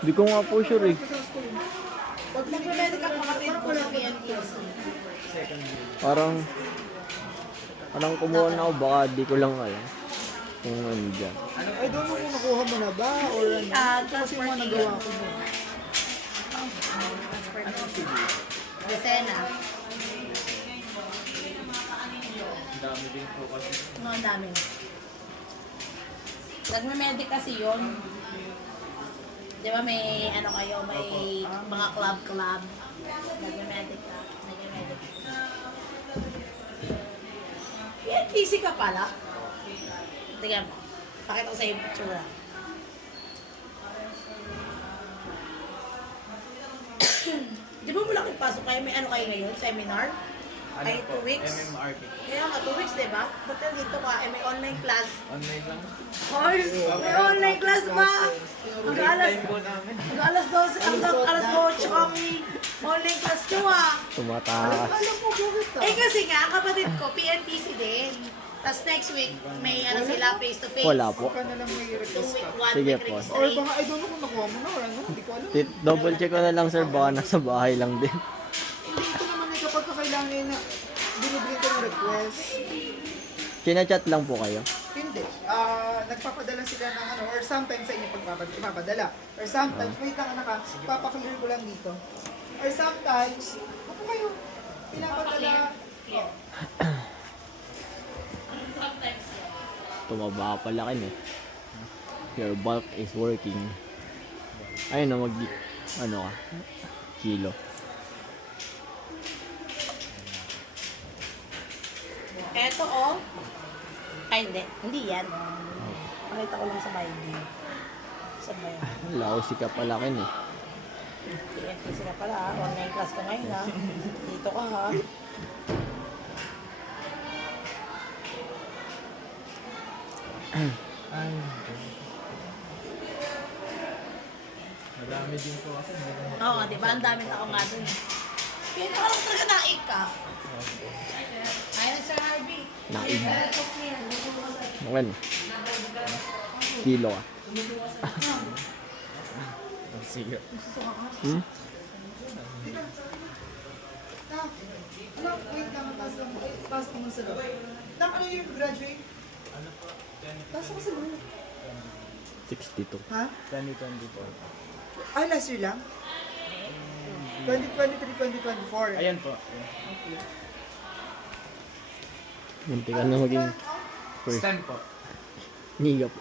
Hindi ko nga po sure eh. Pag nagme-medical ka kapatid ko sa PNPC. Parang kumuha na ako, baka di ko lang alam. Kung ano dyan. Ay, doon mo kung nakuha mo na ba? Or ano? Ito kasi yung mga nagawa ko mo. Desena. Dami din po kasi. No, ang dami. Nagme-medic kasi yun. Di ba may ano kayo, may mga club. Nagme-medic ka. PNPC ka pala? Tingnan mo. Pakita ko sa yung picture. Di ba mula kayo pasok kayo? May ano kayo ngayon? Seminar? Ay, 2 weeks? MMRT. Kaya nga, 2 weeks, di ba? Ba't nandito ka? Eh, may online class. Online lang. Hoy! May online class ba? Alas 12 hanggang alas 8 ang online class nyo ah. Tumataas. Alam mo, bakit ah? Eh kasi nga, kapatid ko, PNPC din. Tapos next week, may ano sila face-to-face. Wala po. Baka na lang may 2 request week, ka. 1 Sige week po. Or registration. baka, I don't know kung nakuha mo na or ano, hindi ko alam. Double check ko na lang sir, baka nasa bahay lang din. Hindi, ito naman eh, kapag kakailangan na binibigyan ka ng request. Chinachat lang po kayo. Hindi. Nagpapadala sila ng ano, or sometimes sa inyo ipapadala. Or sometimes, wait lang anak ha, papaklear ko lang dito. Or sometimes, ako kayo, pinapadala. Oh. Sometimes. Tumaba pala kin eh. Your bulk is working. Ayun na ano ka? Kilo. Eto oh. Ay, hindi. Hindi yan. Pakita ko lang sa Bible. Sa Bible. Lausi ka pala kin eh. PNPC ka pala ha. Online class ka ngayon ha. Dito ka ha. Ay, madami din po kasi. Oo, di ba? Ang dami tao nga dun. Kaya ka lang talaga naik ka. Ayun, Sir Harvey. Naig. Nakan. Kilo ka. Sige. Hmm? Ano, wait lang, taas ko mo sa loob. Ano yung graduate? Taas ko sa loob. 62. Ha? 2024. Ay, last year lang? 2023, 2024. Ayan po. Okay. Munti ka na maging first. Stem po. Niga po.